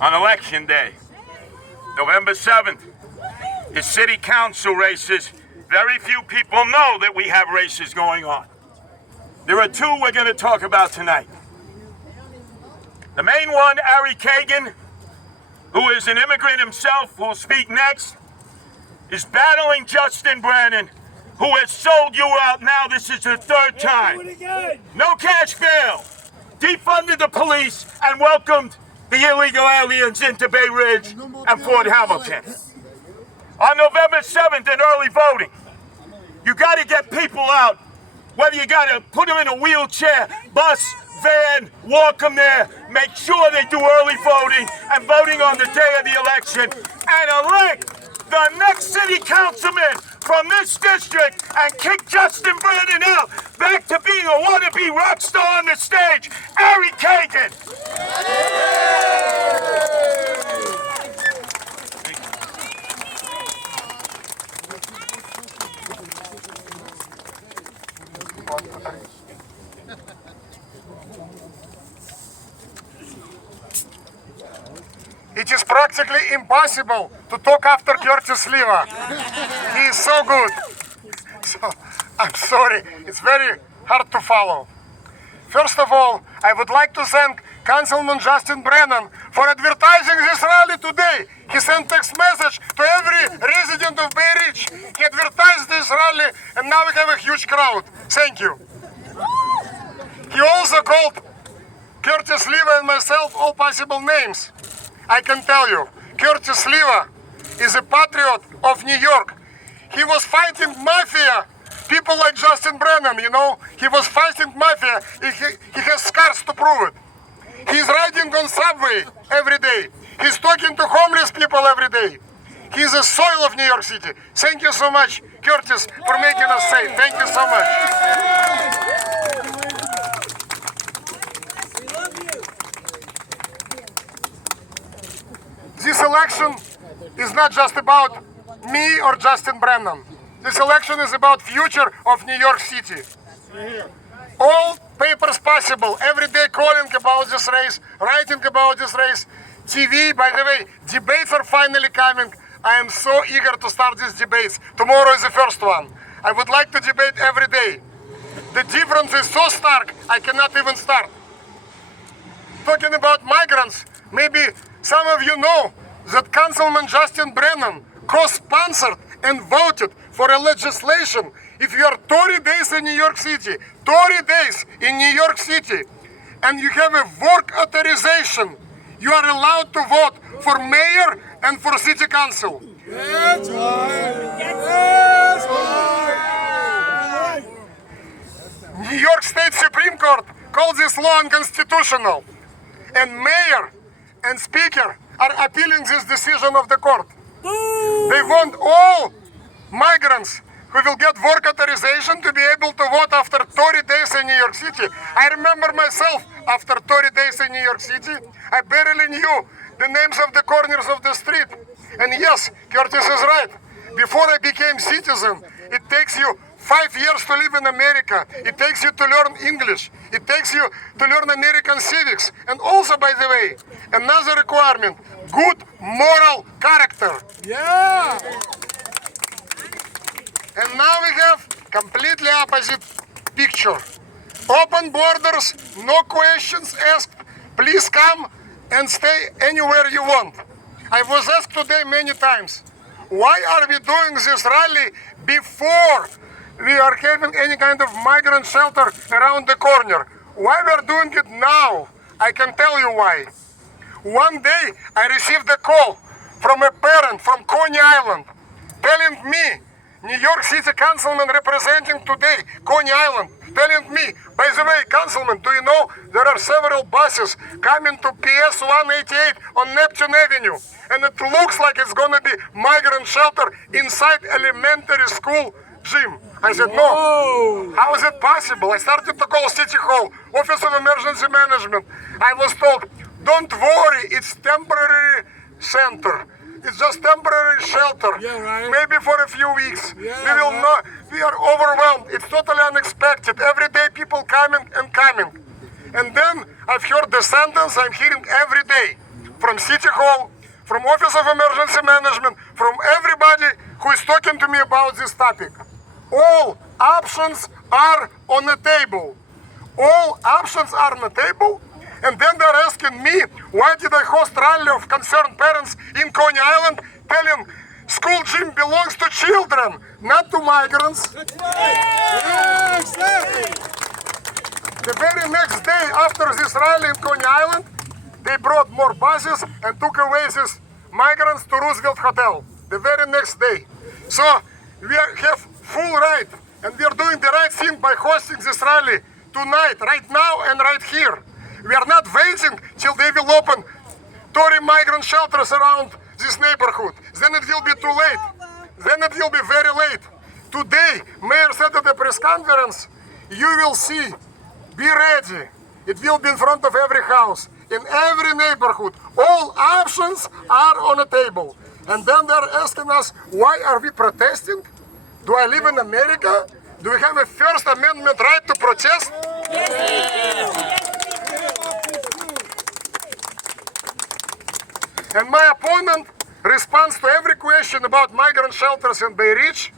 on Election Day, November 7th, is city council races. Very few people know that we have races going on. There are two we're going to talk about tonight. The main one, Rally Kagan, who is an immigrant himself, who will speak next, is battling Justin Brennan, who has sold you out now. This is the third time. No cash bail. Defunded the police and welcomed the illegal aliens into Bay Ridge and Fort Hamilton. On November 7th in early voting, you got to get people out, whether you got to put them in a wheelchair, bus, van, walk them there, make sure they do early voting and voting on the day of the election, and elect the next city councilman from this district and kick Justin Brennan out back to being a wannabe rock star on the stage, Rally Kagan. It is practically impossible to talk after Curtis Sliwa. He is so good. So, I'm sorry, it's very hard to follow. First of all, I would like to thank Councilman Justin Brennan for advertising this rally today. He sent text message to every resident of Bay Ridge. He advertised this rally and now we have a huge crowd. Thank you. He also called Curtis Sliwa and myself all possible names. I can tell you, Curtis Sliwa is a patriot of New York. He was fighting mafia, people like Justin Brennan, you know. He was fighting mafia. He has scars to prove it. He's riding on subway every day. He's talking to homeless people every day. He's the soil of New York City. Thank you so much, Curtis, for making us safe. Thank you so much. This election is not just about me or Justin Brennan. This election is about future of New York City. All papers possible, every day calling about this race, writing about this race. TV, by the way, debates are finally coming. I am so eager to start these debates. Tomorrow is the first one. I would like to debate every day. The difference is so stark, I cannot even start. Talking about migrants, maybe some of you know that Councilman Justin Brennan co-sponsored and voted for a legislation. If you are 30 days in New York City, 30 days in New York City, and you have a work authorization, you are allowed to vote for mayor and for city council. That's right. That's right. New York State Supreme Court called this law unconstitutional, and mayor and speaker are appealing this decision of the court. They want all migrants who will get work authorization to be able to vote after 30 days in New York City. I remember myself after 30 days in New York City, I barely knew the names of the corners of the street. And yes, Curtis is right. Before I became citizen, it takes you 5 years to live in America. It takes you to learn English. It takes you to learn American civics. And also, by the way, another requirement, good moral character. Yeah. And now we have completely opposite picture. Open borders, no questions asked. Please come and stay anywhere you want. I was asked today many times, why are we doing this rally before we are having any kind of migrant shelter around the corner? Why we are doing it now? I can tell you why. One day I received a call from a parent from Coney Island telling me, New York City Councilman representing today Coney Island, telling me, by the way, Councilman, do you know there are several buses coming to PS 188 on Neptune Avenue, and it looks like it's going to be migrant shelter inside elementary school gym. I said, no, how is it possible? I started to call City Hall, Office of Emergency Management. I was told, don't worry, it's temporary center. It's just temporary shelter. Yeah, right. Maybe for a few weeks. Yeah, we will not. We are overwhelmed. It's totally unexpected. Every day people coming and coming. And then I've heard the sentence I'm hearing every day. from City Hall, from Office of Emergency Management, from everybody who is talking to me about this topic. All options are on the table. All options are on the table. And then they're asking me, why did I host rally of concerned parents in Coney Island, telling school gym belongs to children, not to migrants. The very next day after this rally in Coney Island, they brought more buses and took away these migrants to Roosevelt Hotel. The very next day. So we have full right, and we are doing the right thing by hosting this rally tonight, right now, and right here. We are not waiting till they will open 30 migrant shelters around this neighborhood. Then it will be too late. Then it will be very late. Today, Mayor said at the press conference, you will see, be ready. It will be in front of every house, in every neighborhood. All options are on the table. And then they're asking us, why are we protesting? Do I live in America? Do we have a First Amendment right to protest? And my opponent responds to every question about migrant shelters in Bay Ridge.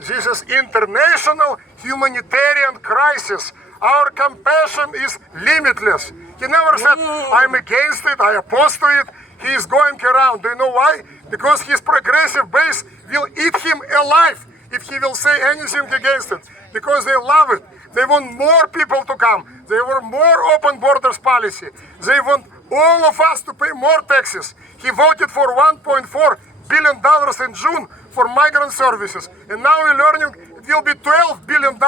This is international humanitarian crisis. Our compassion is limitless. He never said, I'm against it, I oppose to it. He is going around. Do you know why? Because his progressive base will eat him alive if he will say anything against it. Because they love it. They want more people to come. They want more open borders policy. They want all of us to pay more taxes. He voted for $1.4 billion in June for migrant services. And now we're learning it will be $12 billion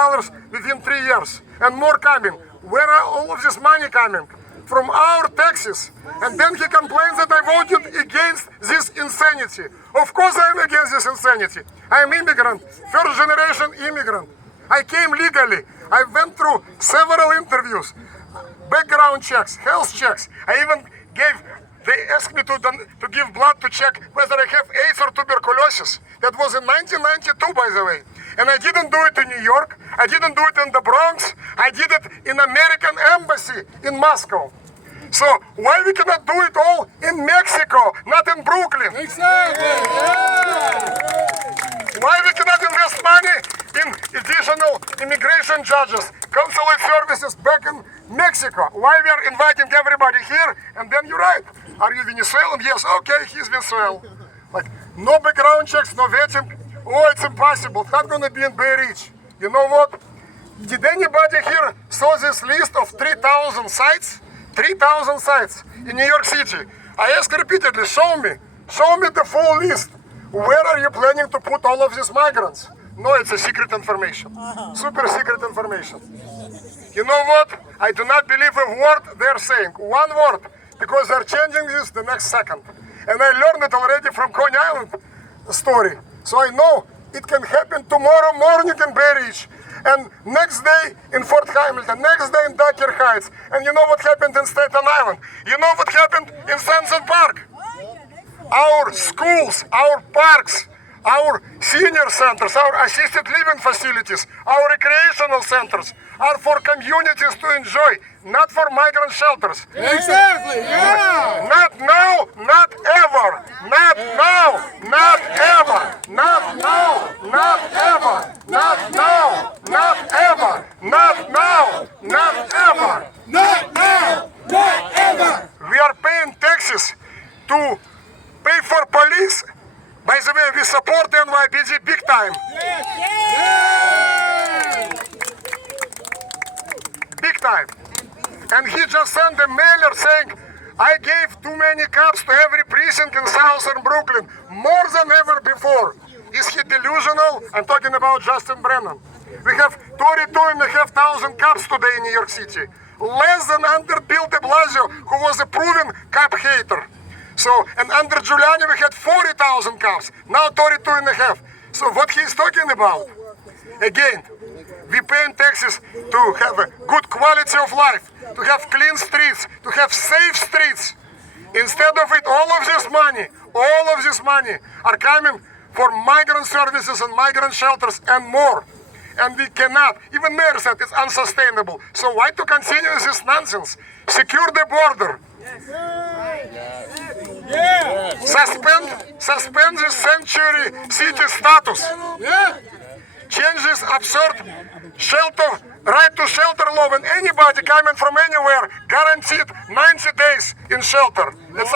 within 3 years. And more coming. Where are all of this money coming? From our taxes. And then he complains that I voted against this insanity. Of course I am against this insanity. I am immigrant, first generation immigrant. I came legally. I went through several interviews, background checks, health checks. I even they asked me to give blood to check whether I have AIDS or tuberculosis. That was in 1992, by the way. And I didn't do it in New York. I didn't do it in the Bronx. I did it in American Embassy in Moscow. So why we cannot do it all in Mexico, not in Brooklyn? Exactly. Why we cannot invest money in additional immigration judges, consulate services back in Mexico? Why we are inviting everybody here? And then you're right. Are you Venezuelan? Yes, okay, he's Venezuelan. Like, no background checks, no vetting. Oh, it's impossible. It's not going to be in Bay Ridge. You know what? Did anybody here saw this list of 3,000 sites? 3,000 sites in New York City. I asked repeatedly, show me the full list. Where are you planning to put all of these migrants? No, it's a secret information. Super secret information. You know what? I do not believe a word they're saying. One word. Because they're changing this the next second. And I learned it already from Coney Island story. So I know it can happen tomorrow morning in Bay Ridge. And next day in Fort Hamilton, next day in Docker Heights. And you know what happened in Staten Island? You know what happened in Sunset Park? Our schools, our parks, our senior centers, our assisted living facilities, our recreational centers are for communities to enjoy, not for migrant shelters. Exactly. Yeah. Not now, not ever. Not now, not ever. Not now, not ever. Not now, not ever. Not now, not ever. Not now. Not ever. We are paying taxes to pay for police. By the way, we support NYPD big time. Big time. And he just sent a mailer saying, I gave too many cops to every precinct in southern Brooklyn, more than ever before. Is he delusional? I'm talking about Justin Brennan. We have 22,500 cops today in New York City. Less than under Bill de Blasio, who was a proven cop hater. So, and under Giuliani we had 40,000 cops, now 32.5. So what he's talking about? Again, we pay taxes to have a good quality of life, to have clean streets, to have safe streets. Instead of it, all of this money are coming for migrant services and migrant shelters and more. And we cannot, even Mayor said it's unsustainable. So why to continue this nonsense? Secure the border. Suspend the sanctuary city status. Yeah. Changes absurd right to shelter law when anybody coming from anywhere guaranteed 90 days in shelter. It's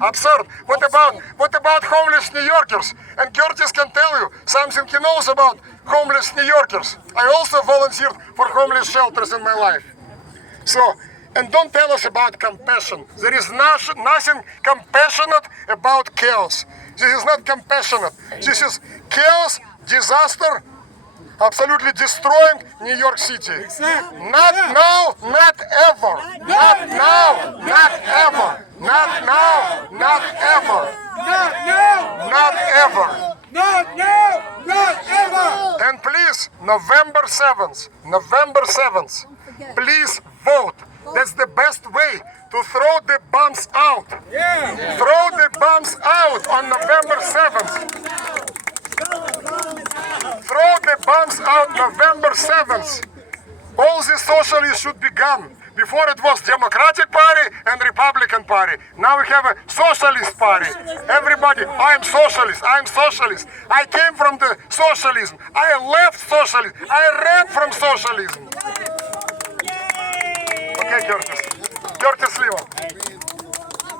absurd. What about homeless New Yorkers? And Curtis can tell you something he knows about homeless New Yorkers. I also volunteered for homeless shelters in my life. So, and don't tell us about compassion. There is nothing compassionate about chaos. This is not compassionate. This is chaos, disaster, absolutely destroying New York City. Exactly. Not now, not ever. Not now, not ever. Not now, not ever. Not now. Not ever. Not now. Not ever. And please, November 7th, please vote. That's the best way to throw the bombs out. Yeah. Throw the bombs out on November 7th. Throw the bombs out November 7th. All the socialists should be gone. Before it was Democratic Party and Republican Party. Now we have a Socialist Party. Everybody, I'm socialist. I came from the socialism. I left socialism. I ran from socialism. Okay, Curtis. Curtis Lima.